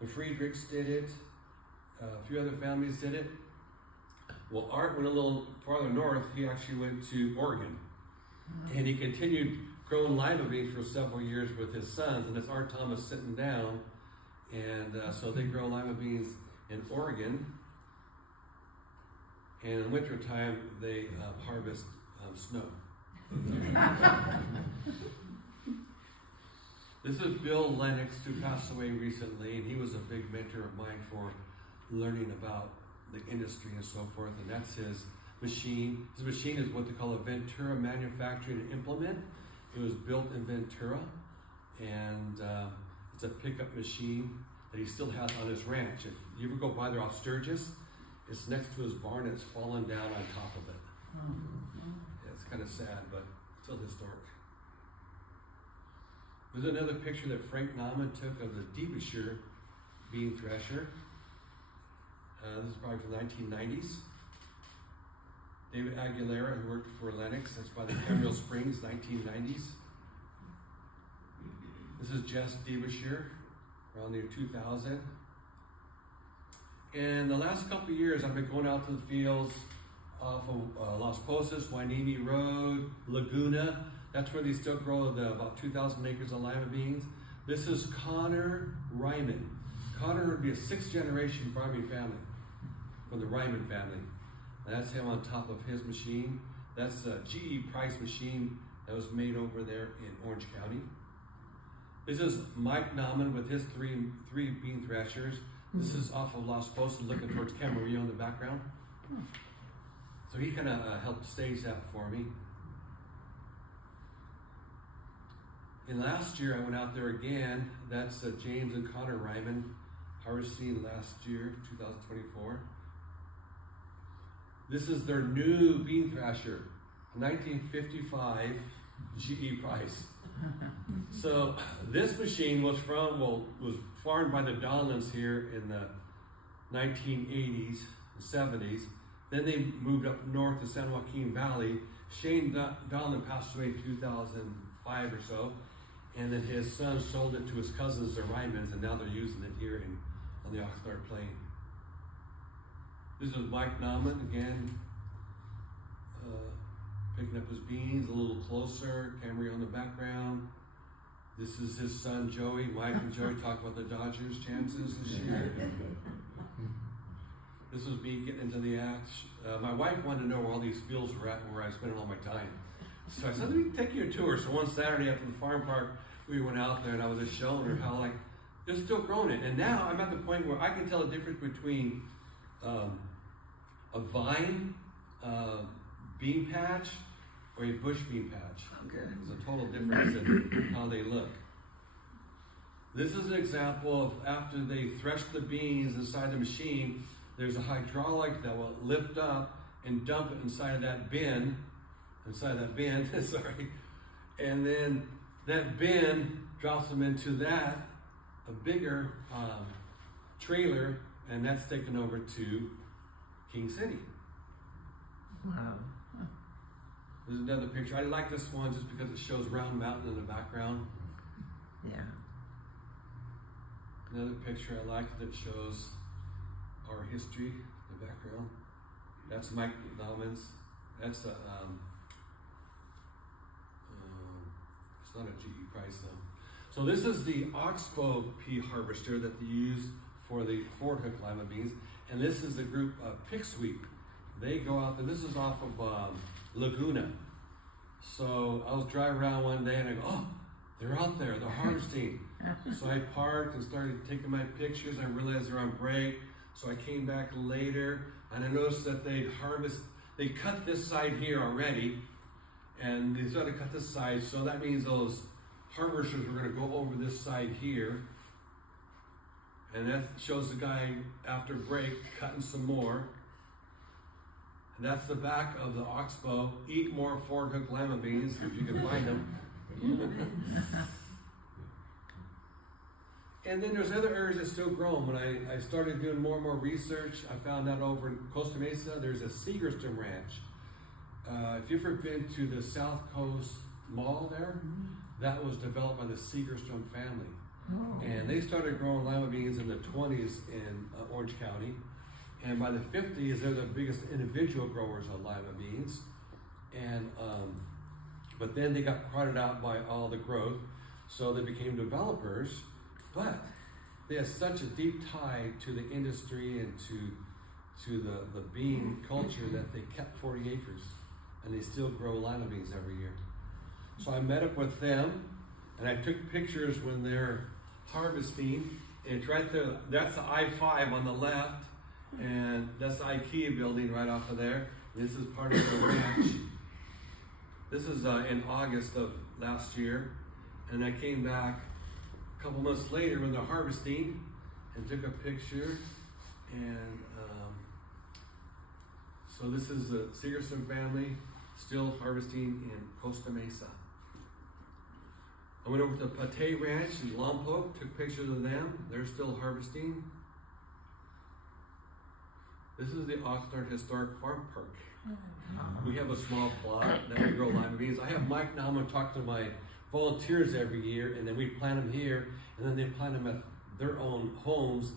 the Friedrichs did it, a few other families did it. Well, Art went a little farther north. He actually went to Oregon, and he continued growing lima beans for several years with his sons, and it's Art Thomas sitting down, and so they grow lima beans in Oregon, and in wintertime they harvest snow. This is Bill Lennox, who passed away recently, and he was a big mentor of mine for learning about the industry and so forth, and that's his machine. His machine is what they call a Ventura manufacturing implement. It was built in Ventura, and it's a pickup machine that he still has on his ranch. If you ever go by there off Sturgis, it's next to his barn, and it's fallen down on top of it. Yeah, it's kind of sad, but still historic. There's another picture that Frank Nauman took of the Derbyshire bean thresher. This is probably from the 1990s. David Aguilera, who worked for Lennox, that's by the Emerald Springs, 1990s. This is Jess Derbyshire, around the year 2000. And the last couple of years, I've been going out to the fields off of Las Posas, Wainini Road, Laguna. That's where they still grow about 2,000 acres of lima beans. This is Connor Ryman. Connor would be a 6th generation farming family from the Ryman family. And that's him on top of his machine. That's a GE Price machine that was made over there in Orange County. This is Mike Nauman with his three bean threshers. This is off of Las Posas, looking towards Camarillo in the background. So he kind of helped stage that for me. And last year I went out there again. That's James and Connor Ryman harvesting last year, 2024. This is their new bean thrasher, 1955 GE Price. So this machine was farmed by the Donlins here in the 1980s, 70s. Then they moved up north to San Joaquin Valley. Shane Donlin passed away in 2005 or so. And then his son sold it to his cousins, the Rymans, and now they're using it here on the Oxnard Plain. This is Mike Nauman again, picking up his beans a little closer, Camry on the background. This is his son Joey. Mike and Joey talk about the Dodgers' chances this year. This was me getting into the act. My wife wanted to know where all these fields were at and where I was spending all my time. So I said, let me take you a tour. So one Saturday after the farm park, we went out there and I was just showing her how they're still growing it. And now I'm at the point where I can tell the difference between a vine bean patch or a bush bean patch. Okay. There's a total difference in how they look. This is an example of after they thresh the beans inside the machine, there's a hydraulic that will lift up and dump it inside that bin, sorry. And then that bin drops them into a bigger trailer, and that's taken over to King City. Wow. There's another picture. I like this one just because it shows Round Mountain in the background. Yeah. Another picture I like that shows our history in the background. That's Mike Nauman's. That's it's not a GE Price though. So this is the Oxbow pea harvester that they use for the Ford Hook lima beans, and this is the group Pick Sweep. They go out there. This is off of Laguna. So I was driving around one day and I go, oh, they're out there, they're harvesting. So I parked and started taking my pictures. I realized they're on break. So I came back later and I noticed that they cut this side here already, and they started to cut this side. So that means those harvesters were going to go over this side here. And that shows the guy after break cutting some more. And that's the back of the oxbow. Eat more Ford Hook lima beans if you can find them. And then there's other areas that still grow. When I started doing more and more research, I found out over in Costa Mesa, there's a Segerstrom Ranch. If you've ever been to the South Coast Mall there, that was developed by the Segerstrom family. Oh. And they started growing lima beans in the 20s in Orange County. And by the 50s, they're the biggest individual growers of lima beans. And but then they got crowded out by all the growth, so they became developers. But they had such a deep tie to the industry and to the bean culture that they kept 40 acres, and they still grow lima beans every year. So I met up with them, and I took pictures when they're harvesting. And it's right there. That's the I-5 on the left. And that's the IKEA building right off of there. This is part of the ranch. This is in August of last year. And I came back a couple months later when they're harvesting and took a picture. And so this is the Segerstrom family still harvesting in Costa Mesa. I went over to the Pate Ranch in Lompoc, took pictures of them. They're still harvesting. This is the Oxnard Historic Farm Park. We have a small plot that we grow lima beans. I have Mike now. I'm going to talk to my volunteers every year, and then we plant them here, and then they plant them at their own homes,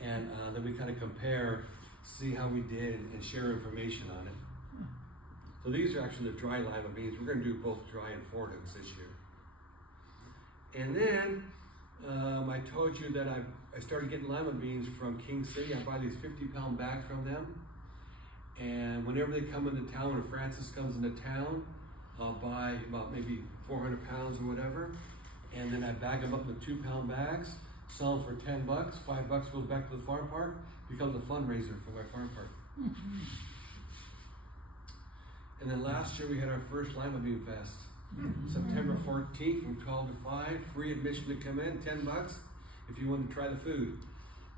and then we kind of compare, see how we did, and share information on it. So these are actually the dry lima beans. We're going to do both dry and Ford Hooks this year. And then I told you that I started getting lima beans from King City. I buy these 50-pound bags from them. And whenever they come into town, when Francis comes into town, I'll buy about maybe 400 pounds or whatever. And then I bag them up in 2-pound bags, sell them for $10. $5 goes back to the farm park, becomes a fundraiser for my farm park. And then last year we had our first Lima Bean Fest. September 14th from 12 to 5, free admission to come in, $10 if you want to try the food.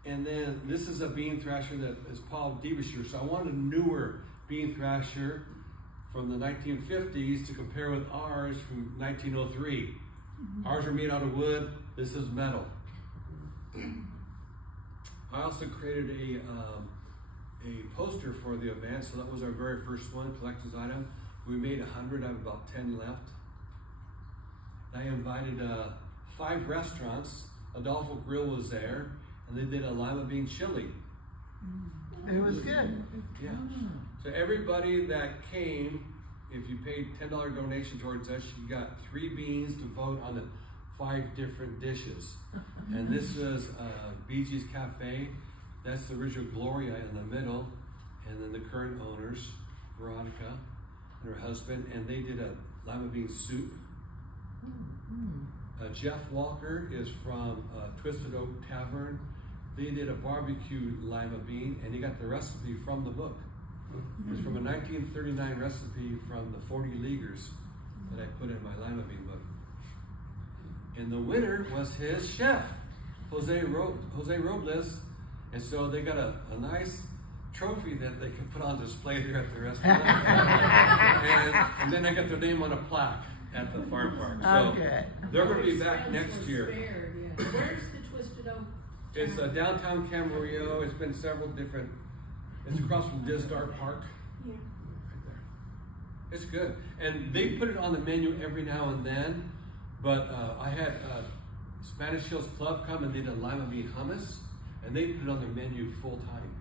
And then this is a bean thrasher that is Paul Devonshire. So I wanted a newer bean thrasher from the 1950s to compare with ours from 1903. Ours are made out of wood, this is metal. I also created a poster for the event, so that was our very first one, collector's item. We made 100, I have about 10 left. I invited 5 restaurants. Adolfo Grill was there, and they did a lima bean chili. It was good. Yeah. So everybody that came, if you paid $10 donation towards us, you got 3 beans to vote on the 5 different dishes. And this was BG's Cafe. That's the original Gloria in the middle, and then the current owners, Veronica and her husband, and they did a lima bean soup. Jeff Walker is from Twisted Oak Tavern. They did a barbecue lima bean, and he got the recipe from the book. It's from a 1939 recipe from the 40 Leaguers that I put in my lima bean book. And the winner was his chef, Jose Robles. And so they got a nice trophy that they could put on display there at the restaurant. and then they got their name on a plaque at the farm park. So they're going to be back next year. Where's the Twisted Oak? It's downtown Camarillo. It's been several different. It's across from Dizdar Park. Yeah. Right there. It's good. And they put it on the menu every now and then. But I had Spanish Hills Club come and they did a lima bean hummus. And they put it on their menu full time.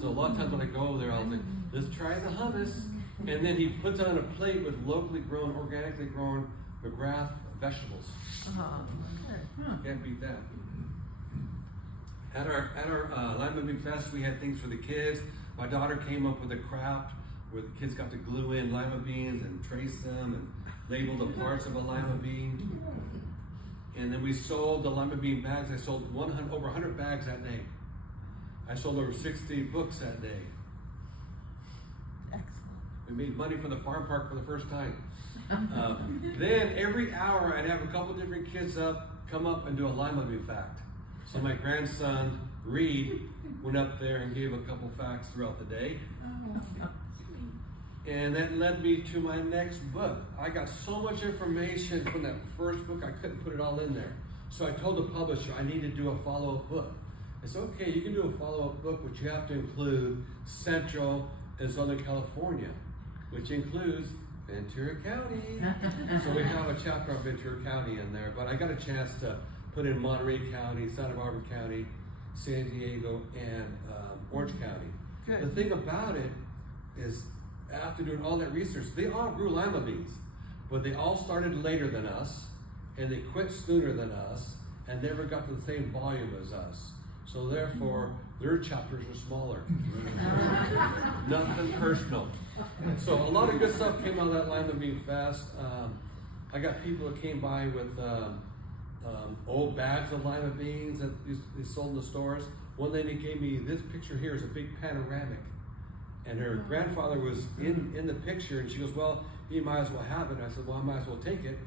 So a lot of times when I go over there, I'll say, let's try the hummus. And then he puts it on a plate with locally grown, organically grown McGrath vegetables. Can't beat that. At our Lima Bean Fest, we had things for the kids. My daughter came up with a craft where the kids got to glue in lima beans and trace them and label the parts of a lima bean. And then we sold the lima bean bags. I sold over 100 bags that day. I sold over 60 books that day. Excellent. We made money from the farm park for the first time. Then every hour I'd have a couple different kids come up and do a lima bean fact. So my grandson, Reed, went up there and gave a couple facts throughout the day. And that led me to my next book. I got so much information from that first book, I couldn't put it all in there. So I told the publisher I need to do a follow-up book. It's okay, you can do a follow-up book, but you have to include Central and Southern California, which includes Ventura County. So we have a chapter on Ventura County in there, but I got a chance to put in Monterey County, Santa Barbara County, San Diego, and Orange County. Good. The thing about it is, after doing all that research, they all grew lima beans, but they all started later than us, and they quit sooner than us, and never got to the same volume as us. So therefore, their chapters are smaller. Nothing personal. So a lot of good stuff came out of that lima bean fest. I got people that came by with old bags of lima beans that they sold in the stores. One lady gave me this picture here is a big panoramic. And her grandfather was in the picture, and she goes, well, you might as well have it. And I said, well, I might as well take it.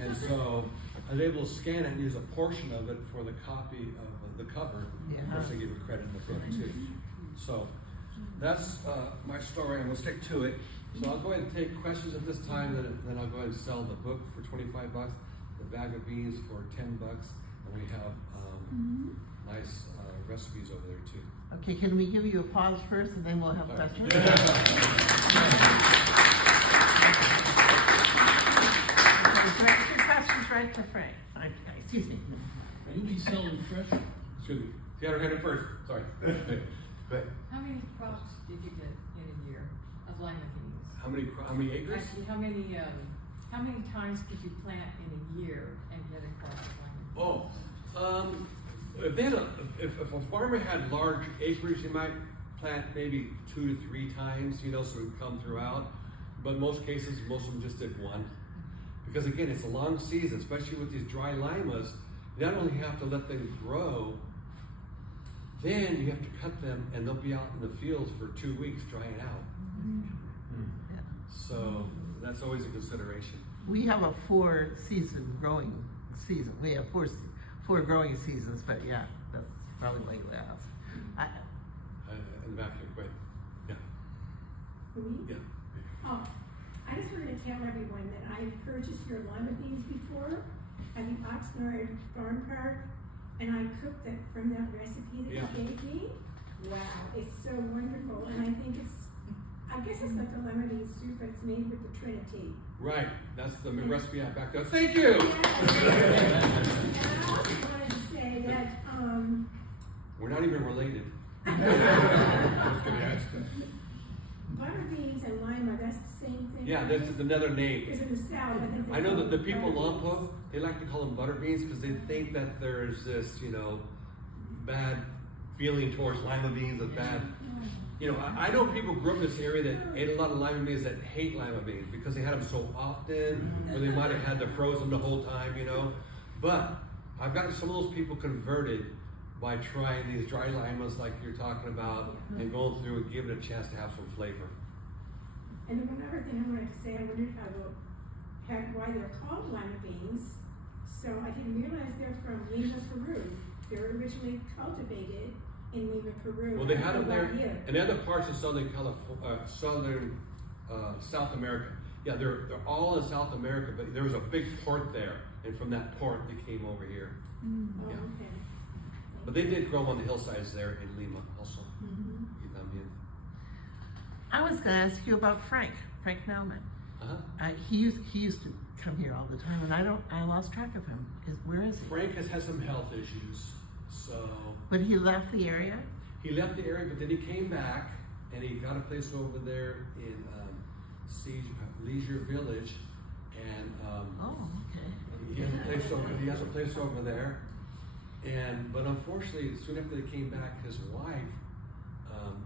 And so I was able to scan it and use a portion of it for the copy of the cover. Yeah. Of course, I gave her credit in the book, too. So that's my story. I'm going to stick to it. So I'll go ahead and take questions at this time, then I'll go ahead and sell the book for $25, the bag of beans for $10, and we have nice recipes over there, too. Okay, can we give you a pause first and then we'll have questions? Direct your questions right to Frank. Okay, excuse me. Will you be selling fresh? Excuse me. You got her hand up first. Sorry. But How many crops did you get in a year of lima beans? how many acres? Actually, how many times could you plant in a year and get a crop of lima beans? If a farmer had large acreage, he might plant maybe 2 to 3 times, so it would come throughout. But most cases, most of them just did one. Because again, it's a long season, especially with these dry limas. You not only have to let them grow, then you have to cut them, and they'll be out in the fields for 2 weeks drying out. Yeah. So that's always a consideration. We have a 4-season growing season. We have four growing seasons, but yeah, that's probably why you asked. In the back here, quick. Yeah. Me? Yeah. Oh, I just wanted to tell everyone that I've purchased your lima beans before at the Oxnard Farm Park, and I cooked it from that recipe that Yeah. you gave me. Wow, it's so wonderful, and I think I guess it's like a lima bean soup, but it's made with the Trinity. Right. That's the recipe I have back there. Thank you. Yes. And I also wanted to say that, We're not even related. butter beans and lima, that's the same thing. Yeah, this is another name. Because in the South, I think they I know call that the them people in butter beans. Lompoc, they like to call them butter beans because they think that there's this, bad feeling towards lima beans, and bad. I know people grew up in this area that ate a lot of lima beans that hate lima beans because they had them so often, or they might have had to frozen the whole time, But I've gotten some of those people converted by trying these dry limas like you're talking about and going through and giving it a chance to have some flavor. And one other thing I wanted to say, I wondered why they're called lima beans. So I didn't realize they're from Lima, Peru. They were originally cultivated in Lima, Peru. Well, they had them there Here. in other parts of South America. Yeah, they're all in South America, but there was a big port there, and from that port they came over here. Oh, Yeah. okay. But they did grow on the hillsides there in Lima also. Mhm. Y también. I was going to ask you about Frank Nauman. Uh-huh. He used to come here all the time, and I lost track of him. Where is he? Frank has had some health issues, so But he left the area? he left the area, but then he came back and he got a place over there in Leisure Village, and Oh, okay. he has a place over there. But unfortunately, soon after they came back, his wife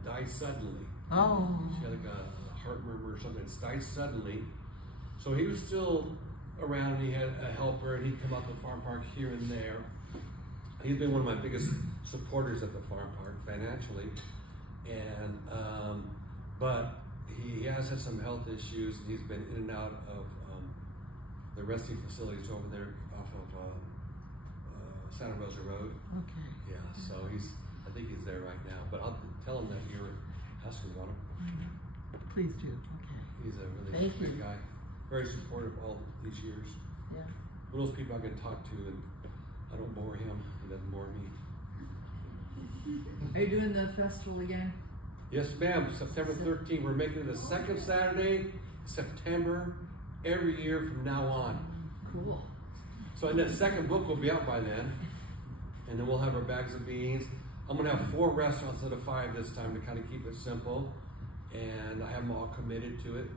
died suddenly. Oh. She had like a heart died suddenly. So he was still around, he had a helper, and he'd come out to the farm park here and there. He's been one of my biggest supporters at the farm park financially. And, but he has had some health issues, and he's been in and out of the resting facilities over there off of Santa Rosa Road. Okay. Yeah, so I think he's there right now, but I'll tell him that you were asking about him. Please do, okay. He's a really Thank good you. guy, very supportive all these years. Yeah. One of those people I can talk to, and I don't bore him, he doesn't bore me. Are you doing the festival again? Yes, ma'am, September 13th, we're making it the second Saturday, in September, every year from now on. Cool. So, and that second book will be out by then, and then we'll have our bags of beans. I'm gonna have 4 restaurants instead of 5 this time to kind of keep it simple, and I have them all committed to it.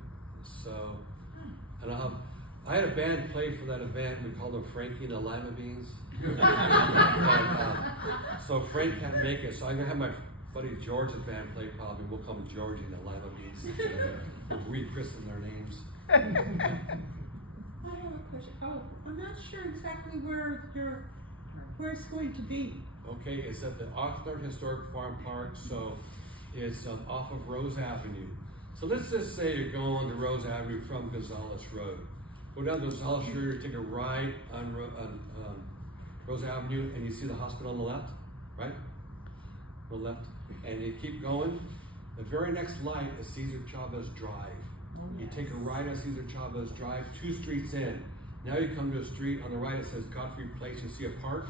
So, and I had a band play for that event. We called them Frankie and the Lima Beans. And, so Frank can't make it, so I'm gonna have my buddy George's band play probably. We'll call them George and the Lima Beans. We'll rechristen their names. I have a question. Oh, I'm not sure exactly where it's going to be. Okay, it's at the Oxnard Historic Farm Park, so it's off of Rose Avenue. So let's just say you're going to Rose Avenue from Gonzales Road. Go down to Gonzales Road, take a right on Rose Avenue, and you see the hospital on the left, right? On the left, and you keep going. The very next light is Cesar Chavez Drive. You take a right on Cesar Chavez Drive, 2 streets in. Now you come to a street on the right, it says Godfrey Place. You see a park,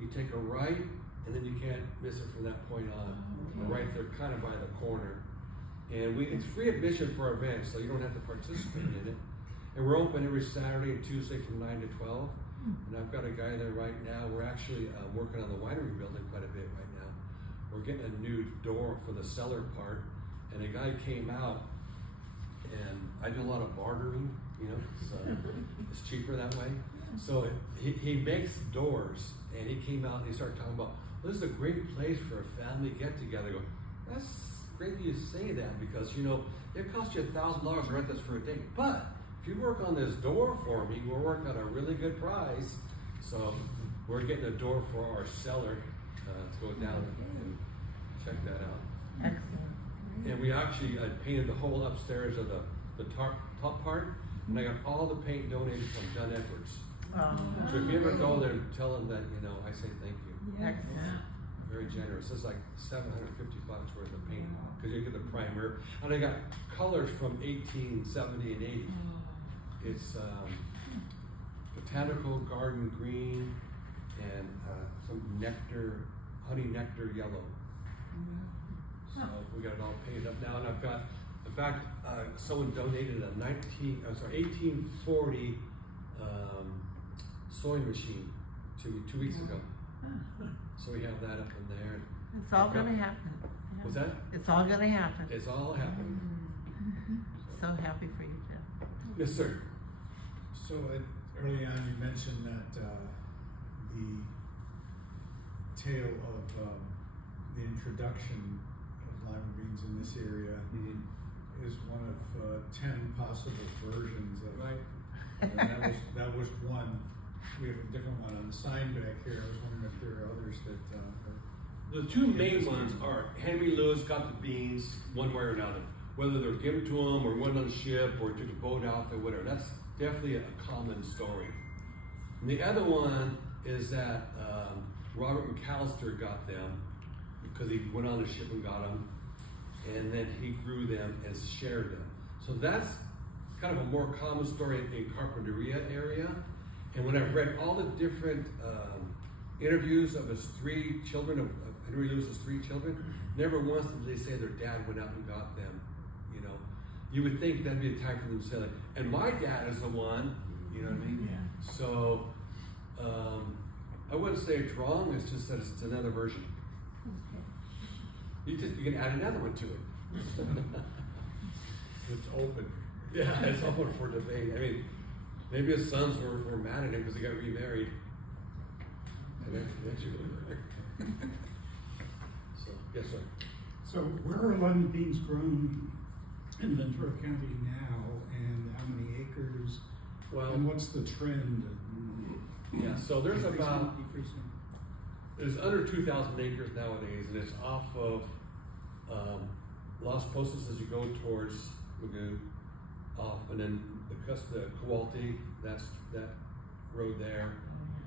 you take a right, and then you can't miss it from that point on. We're right there, kind of by the corner. And it's free admission for our event, so you don't have to participate in it. And we're open every Saturday and Tuesday from 9 to 12. And I've got a guy there right now. We're actually working on the winery building quite a bit right now. We're getting a new door for the cellar part. And a guy came out, and I do a lot of bartering, you know, so it's cheaper that way. So he makes doors, and he came out and he started talking about, well, this is a great place for a family get together. I go, that's great you say that, because, you know, it costs you $1,000 to rent this for a day. But if you work on this door for me, we'll work at a really good price. So we're getting a door for our cellar to go down and check that out. Excellent. And we actually painted the whole upstairs of the top part, and I got all the paint donated from Dunn Edwards. So if you ever go there, tell them that, you know, I say thank you. Excellent. Very generous. It's like $750 worth of paint, because you get the primer. And I got colors from 1870 and 80. It's botanical garden green and some nectar, honey nectar yellow. So we got it all painted up now, and I've got, in fact, someone donated a 1840 sewing machine to me 2 weeks ago. So we have that up in there. It's all gonna happen. What's that? It's all gonna happen. It's all happening. So happy for you, Jeff. Yes, sir. So early on, you mentioned that the tale of the introduction of lima beans in this area is one of 10 possible versions of it. And that was one. We have a different one on the sign back here. I was wondering if there are others that are. The 2 main ones are Henry Lewis got the beans one way or another. Whether they were given to him or went on a ship or took a boat out or whatever. That's definitely a common story. And the other one is that Robert McAllister got them because he went on a ship and got them, and then he grew them and shared them. So that's kind of a more common story in Carpinteria area. And when I've read all the different interviews of his 3 children, of Henry Lewis's 3 children, never once did they say their dad went out and got them. You know, you would think that'd be a time for them to say, like, and my dad is the one. You know what I mean? Yeah. So I wouldn't say it's wrong. It's just that it's another version. You can add another one to it. It's open. Yeah, it's open for debate. I mean, maybe his sons were mad at him because he got remarried. And that's so, yes, sir. So where are lima beans grown in Ventura County now? acres? Well, And what's the trend? yeah, so there's Increasing, about, decreasing? there's under 2,000 acres nowadays, and it's off of Las Posas as you go towards Magoo, off, and then the Kowalty, that's that road there,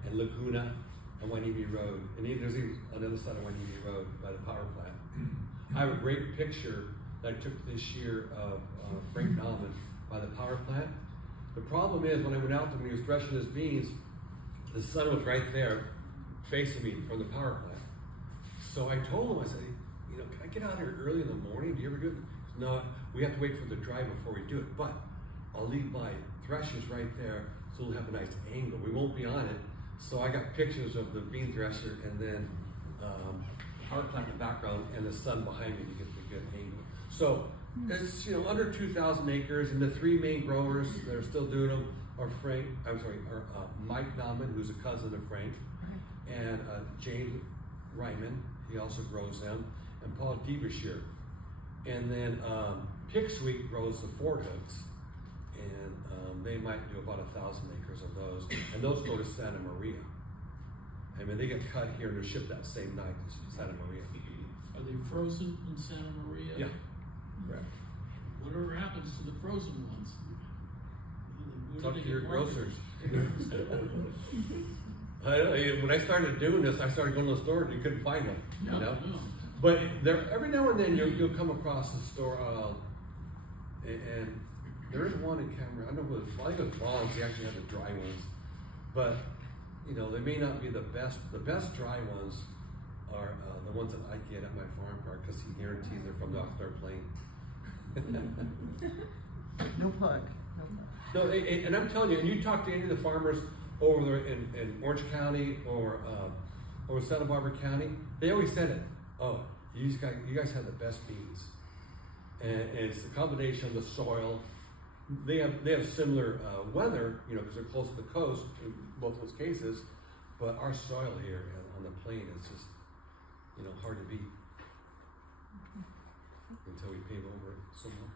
and Laguna, and Wainimi Road, and there's even on the other side of Wainimi Road by the power plant. I have a great picture that I took this year of Frank Nauman by the power plant. The problem is, when I went out to him, he was threshing his beans, the sun was right there facing me from the power plant. So I told him, I said, you know, can I get out here early in the morning? Do you ever do it? No, we have to wait for the dry before we do it, but I'll leave my threshers right there so we'll have a nice angle. We won't be on it. So I got pictures of the bean thresher and then power plant in the background and the sun behind me to get the good angle. So it's, you know, under 2,000 acres, and the three main growers that are still doing them are Mike Nauman, who's a cousin of Frank, and James Ryman, he also grows them, and Paul Devonshire. And then Picksweet grows the Fort Hooks, and they might do about 1,000 acres of those, and those go to Santa Maria. I mean, they get cut here and they're shipped that same night to Santa Maria. Are they frozen in Santa Maria? Yeah, correct. Whatever happens to the frozen ones? Where Talk do to they your get marketed? grocers. When I started doing this, I started going to the store and you couldn't find them. No, You know? no. But there, every now and then you'll come across a store, and there is one in Cameron. I don't know what I think it's Vaughn's. They actually have the dry ones, but you know they may not be the best. The best dry ones are the ones that I get at my farm park because he guarantees they're from the off-their plane. No plug, no plug. No, and I'm telling you, and you talk to any of the farmers over there in Orange County or Santa Barbara County, they always said it. Oh, you guys have the best beans, and it's the combination of the soil. They have similar weather, you know, because they're close to the coast in both those cases. But our soil here on the plain is just, you know, hard to beat until we pave over it some more.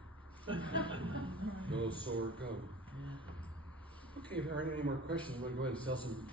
Go soar, go. Okay, if there aren't any more questions, I'm going to go ahead and sell some.